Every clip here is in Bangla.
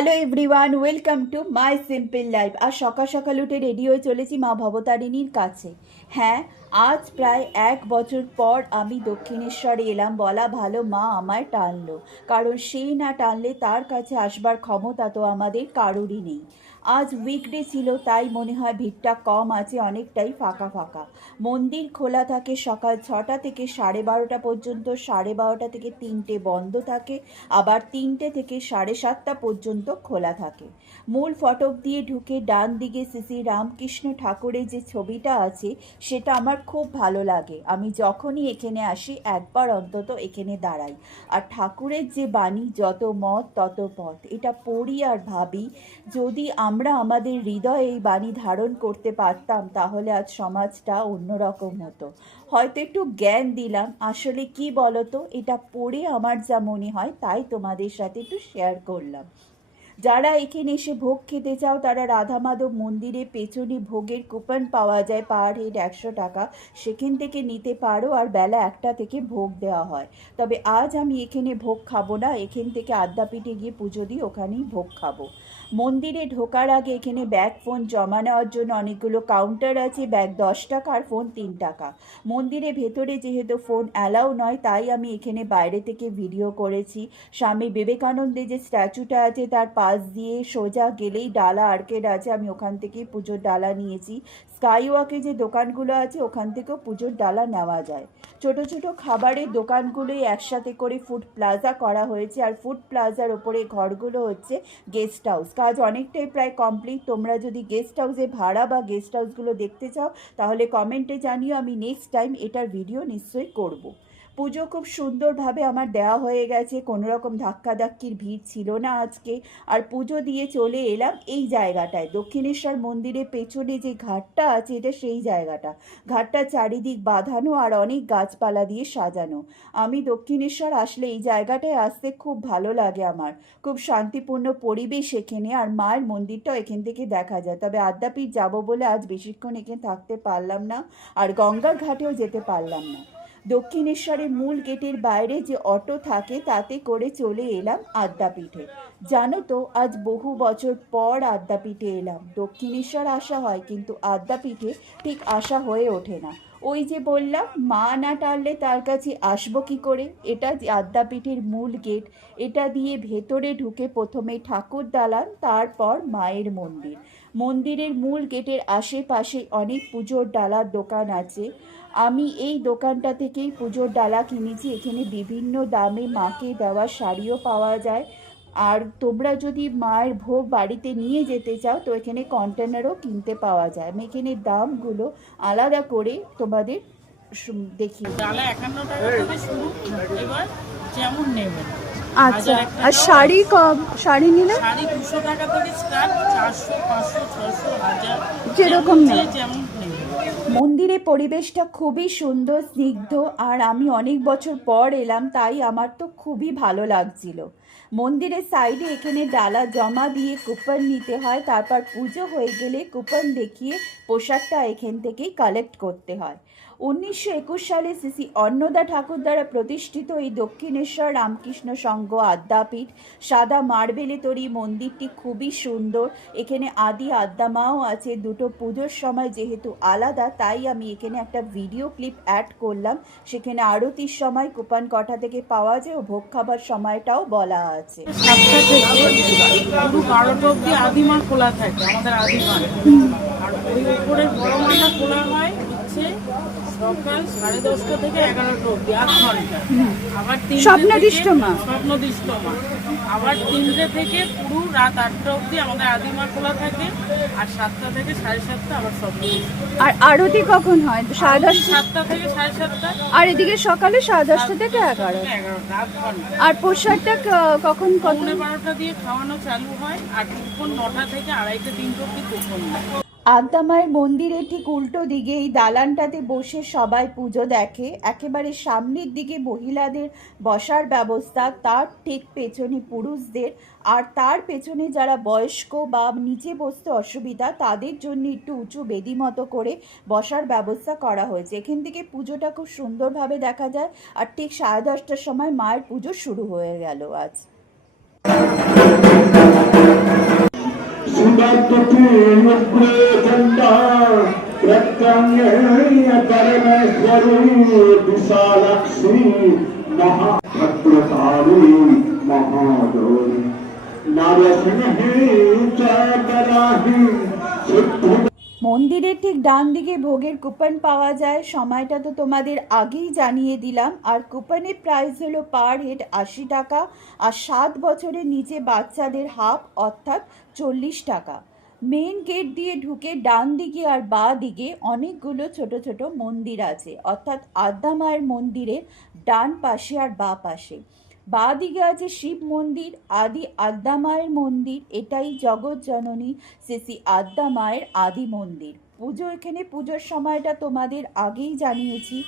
Hello everyone, welcome to my simple life. আর সকাল সকাল উঠে রেডি হয়ে চলেছি মা ভবতারিণীর কাছে। হ্যাঁ, আজ প্রায় 1 বছর পর আমি দক্ষিণেশ্বরে এলাম। বলা ভালো, মা আমায় টানলো, কারণ সেই না টানলে তার কাছে আসবার ক্ষমতা তো আমাদের কারোরই নেই। আজ উইকডে ছিল, তাই মনে হয় ভিড়টা কম আছে, অনেকটাই ফাঁকা ফাঁকা। মন্দির খোলা থাকে সকাল 6টা থেকে 12:30 পর্যন্ত, 12:30 থেকে 3টে বন্ধ থাকে, আবার 3টে থেকে 7:30 পর্যন্ত খোলা থাকে। মূল ফটক দিয়ে ঢুকে ডান দিকে শ্রী রামকৃষ্ণ ঠাকুরের যে ছবিটা আছে সেটা আমার খুব ভালো লাগে। আমি যখনই এখানে আসি একবার অন্তত এখানে দাঁড়াই। আর ঠাকুরের যে বাণী, যত মত তত পথ, এটা পড়ি আর ভাবি, যদি আমরা আমাদের হৃদয়ে এই বাণী ধারণ করতে পারতাম তাহলে আজ সমাজটা অন্যরকম হতো। হয়তো একটু জ্ঞান দিলাম, আসলে কি বলতো, এটা পড়ে আমার যা মনে হয় তাই তোমাদের সাথে একটু শেয়ার করলাম। যারা এখানে এসে ভোগ খেতে চাও তারা রাধা মাধব মন্দিরে পেছনে ভোগের কুপন পাওয়া যায়, পার হেড 100 টাকা, সেখান থেকে নিতে পারো। আর বেলা 1টা থেকে ভোগ দেওয়া হয়। তবে আজ আমি এখানে ভোগ খাবো না, এখান থেকে আদ্যাপীঠে গিয়ে পুজো দিয়ে ওখানেই ভোগ খাবো। মন্দিরে ঢোকার আগে এখানে ব্যাগ ফোন জমা নেওয়ার জন্য অনেকগুলো কাউন্টার আছে। ব্যাগ 10 টাকা আর ফোন 3 টাকা। মন্দিরে ভেতরে যেহেতু ফোন অ্যালাউ নয়, তাই আমি এখানে বাইরে থেকে ভিডিও করেছি। স্বামী বিবেকানন্দের যে স্ট্যাচুটা আছে তার পাশ দিয়ে সোজা গেলেই ডালা আর্কেড আছে, আমি ওখান থেকেই পুজোর ডালা নিয়েছি। স্কাই ওয়াকে যে দোকানগুলো আছে ওখান থেকেও পুজোর ডালা নেওয়া যায়। ছোট ছোট খাবারের দোকানগুলোই একসাথে করে ফুড প্লাজা করা হয়েছে। আর ফুড প্লাজার ওপরে ঘরগুলো হচ্ছে গেস্ট হাউস। কাজ অনেকটাই প্রায় কমপ্লিট। তোমরা যদি গেস্ট হাউসে ভাড়া বা গেস্ট হাউসগুলো দেখতে চাও তাহলে কমেন্টে জানিও, আমি নেক্সট টাইম এটার ভিডিও নিশ্চয়ই করব। পুজো খুব সুন্দরভাবে আমার দেওয়া হয়ে গেছে, কোনো রকম ধাক্কাধাক্কির ভিড় ছিল না আজকে। আর পুজো দিয়ে চলে এলাম এই জায়গাটায়, দক্ষিণেশ্বর মন্দিরের পেছনে যে ঘাটটা আছে এটা সেই জায়গাটা। ঘাটটা চারিদিক বাঁধানো আর অনেক গাছপালা দিয়ে সাজানো। আমি দক্ষিণেশ্বর আসলে এই জায়গাটায় আসতে খুব ভালো লাগে আমার। খুব শান্তিপূর্ণ পরিবেশ এখানে, আর মায়ের মন্দিরটাও এখান থেকে দেখা যায়। তবে আদ্যাপীঠ যাব বলে আজ বেশিক্ষণ এখানে থাকতে পারলাম না, আর গঙ্গার ঘাটেও যেতে পারলাম না। দক্ষিণেশ্বরের মূল গেটের বাইরে যে অটো থাকে তাতে করে চলে এলাম আদ্যাপীঠে। জানো তো, আজ বহু বছর পর আদ্যাপীঠে এলাম। দক্ষিণেশ্বর আসা হয় কিন্তু আদ্যাপীঠে ঠিক আসা হয়ে ওঠে না। ওই যে বললাম, মা না টানলে তার কাছে আসবো কি করে। এটা যে আদ্যাপীঠের মূল গেট, এটা দিয়ে ভেতরে ঢুকে প্রথমে ঠাকুর দালান, তারপর মায়ের মন্দির। মন্দিরের মূল গেটের আশেপাশে অনেক পুজোর ডালার দোকান আছে। আমি এই দোকানটা থেকেই পুজোর ডালা কিনেছি। এখানে বিভিন্ন দামে মাকে দেওয়া শাড়িও পাওয়া যায়। আর তোমরা যদি মায়ের ভোগ বাড়িতে নিয়ে যেতে চাও তো এখানে কন্টেনারও কিনতে পাওয়া যায়। আমি এখানে দামগুলো আলাদা করে তোমাদের দেখিয়ে দিই। ডালা 51 টাকা থেকে শুরু, এবার যেমন নেবেন। আচ্ছা, আর শাড়ি শাড়ি নিলে শাড়ি 200 টাকা থেকে স্টার্ট, 400, 500, 600, 1000 যেরকম নেবে। যেমন নেবেন। মন্দিরের পরিবেশটা খুবই সুন্দর, স্নিগ্ধ। আর আমি অনেক বছর পর এলাম, তাই আমার তো খুবই ভালো লাগছিল। মন্দিরের সাইডে এখানে ডালা জমা দিয়ে কুপন নিতে হয়, তারপর পুজো হয়ে গেলে কুপন দেখিয়ে পোশাকটা এখান থেকেই কালেক্ট করতে হয়। 1921 সালে শ্রী অন্নদা ঠাকুর দ্বারা প্রতিষ্ঠিত এই দক্ষিণেশ্বর রামকৃষ্ণ সংঘ আদ্যাপীঠ। সাদা মার্বেলে তৈরি মন্দিরটি খুবই সুন্দর। এখানে আদি আদ্যামাও আছে। দুটো পুজোর সময় যেহেতু আলাদা, তাই আমি এখানে একটা ভিডিও ক্লিপ অ্যাড করলাম। সেখানে আরতির সময় কুপন কটা থেকে পাওয়া যায় ও ভোগ খাবার সময়টাও বলা আছে। 7টা থেকে পুরো 12টা অব্দি আদিমা খোলা থাকে, আমাদের আদিমা। আর ওই উপরের বড় মাটা খোলা হয় হচ্ছে সকাল 10:30 থেকে 11টা অব্দি, 8 ঘন্টা। আবার 3টে স্বপ্নদিষ্ট মা। স্বপ্নদিষ্ট মা। আবার 3টে থেকে পুরো রাত 8টা অব্দি আমাদের আদিমা খোলা থাকে। আর 7টা থেকে 7:30 আবার স্বপ্নদিষ্ট। আর আরতি কখন হয়? 10:30। 7টা থেকে 7:30। আর এদিকে সকালে 10:30 থেকে 11। 11টা, 8 ঘন্টা। আর প্রসাদটা কখন কত? 12:30 দিয়ে খাওয়ানো চালু হয়। আর কুপন 9টা থেকে 2:30-3টে অব্দি কুপন হয়। আদ্যামায়ের মন্দিরের ঠিক উল্টো দিকে এই দালানটাতে বসে সবাই পুজো দেখে। একেবারে সামনের দিকে মহিলাদের বসার ব্যবস্থা, তার ঠিক পেছনে পুরুষদের। আর তার পেছনে যারা বয়স্ক বা নিচে বসতে অসুবিধা তাদের জন্য একটু উঁচু বেদি মতো করে বসার ব্যবস্থা করা হয়েছে। এখান থেকে পুজোটা খুব সুন্দরভাবে দেখা যায়। আর ঠিক 10:30টার সময় মায়ের পুজো শুরু হয়ে গেল আজ। सुदत्तु उग्रचण्डा प्रत्यङ्गेय परमेश्वरी विशालाक्षी महाभद्रकाली महागौरी नारसिंही चातराही सिद्ध। মন্দিরের ঠিক ডান দিকে ভোগের কুপন পাওয়া যায়। সময়টা তো তোমাদের আগেই জানিয়ে দিলাম। আর কুপনের প্রাইস হলো পার হেড 80 টাকা, আর 7 বছরের নিচে বাচ্চাদের হাফ অর্থাৎ 40 টাকা। মেন গেট দিয়ে ঢুকে ডান দিকে আর বাঁ দিকে অনেকগুলো ছোট ছোট মন্দির আছে, অর্থাৎ আদ্যা মায়ের মন্দিরের ডান পাশে আর বাঁ পাশে। বাঁ দিকে আছে শিব মন্দির, আদি আদ্যা মায়ের মন্দির, এটাই জগৎ জননী শ্রী আদ্যা মায়ের আদি মন্দির। পুজো এখানে পুজোর সময়টা তোমাদের আগেই জানিয়েছি।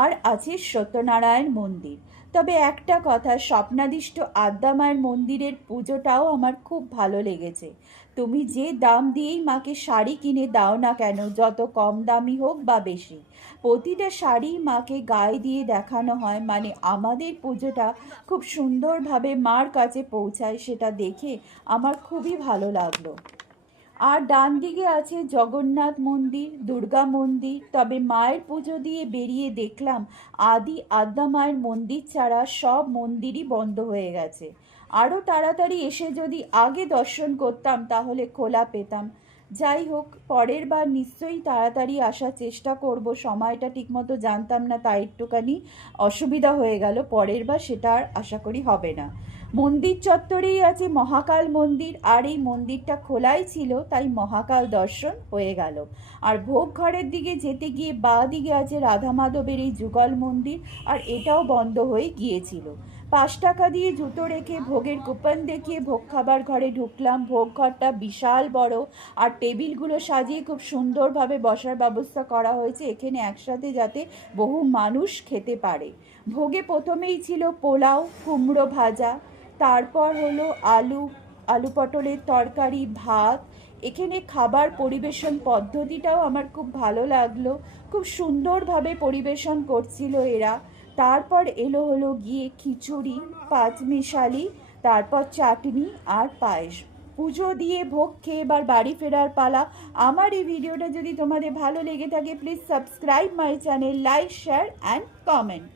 আর আছে সত্যনারায়ণ মন্দির। তবে একটা কথা, স্বপ্নাদিষ্ট আদ্যা মায়ের মন্দিরের পুজোটাও আমার খুব ভালো লেগেছে। তুমি যে দাম দিয়েই মাকে শাড়ি কিনে দাও না কেন, যত কম দামি হোক বা বেশি, প্রতিটা শাড়ি মাকে গায়ে দিয়ে দেখানো হয়, মানে আমাদের পুজোটা খুব সুন্দরভাবে মার কাছে পৌঁছায়, সেটা দেখে আমার খুবই ভালো লাগলো। আর ডান দিকে আছে জগন্নাথ মন্দির, দুর্গা মন্দির। তবে মায়ের পুজো দিয়ে বেরিয়ে দেখলাম আদি আদ্যা মায়ের মন্দির ছাড়া সব মন্দিরই বন্ধ হয়ে গেছে। আরও তাড়াতাড়ি এসে যদি আগে দর্শন করতাম তাহলে খোলা পেতাম। যাই হোক, পরের বার নিশ্চয়ই তাড়াতাড়ি আসার চেষ্টা করব। সময়টা ঠিকমতো জানতাম না, তাই একটুখানি অসুবিধা হয়ে গেল। পরের বার সেটা আর আশা করি হবে না। মন্দির চত্বরেই আছে মহাকাল মন্দির, আর এই মন্দিরটা খোলাই ছিল, তাই মহাকাল দর্শন হয়ে গেল। আর ভোগ ঘরের দিকে যেতে গিয়ে বাঁ দিকে আছে রাধা মাধবের এই যুগল মন্দির, আর এটাও বন্ধ হয়ে গিয়েছিল। 5 টাকা দিয়ে জুতো রেখে ভোগের কুপন দেখিয়ে ভোগ খাবার ঘরে ঢুকলাম। ভোগ ঘরটা বিশাল বড়, আর টেবিলগুলো সাজিয়ে খুব সুন্দরভাবে বসার ব্যবস্থা করা হয়েছে এখানে একসাথে, যাতে বহু মানুষ খেতে পারে। ভোগে প্রথমেই ছিল পোলাও, কুমড়ো ভাজা, তারপর হলো আলু পটলের তরকারি, ভাত। এখানে খাবার পরিবেশন পদ্ধতিটাও আমার খুব ভালো লাগলো, খুব সুন্দরভাবে পরিবেশন করছিল এরা। তারপর হলো গিয়ে খিচুড়ি, পাঁচমিশালি, তারপর চাটনি আর পায়েস। পুজো দিয়ে ভোগ খেয়ে এবার বাড়ি ফেরার পালা। আমার এই ভিডিওটা যদি তোমাদের ভালো লেগে থাকে, please subscribe my channel, like, share and comment.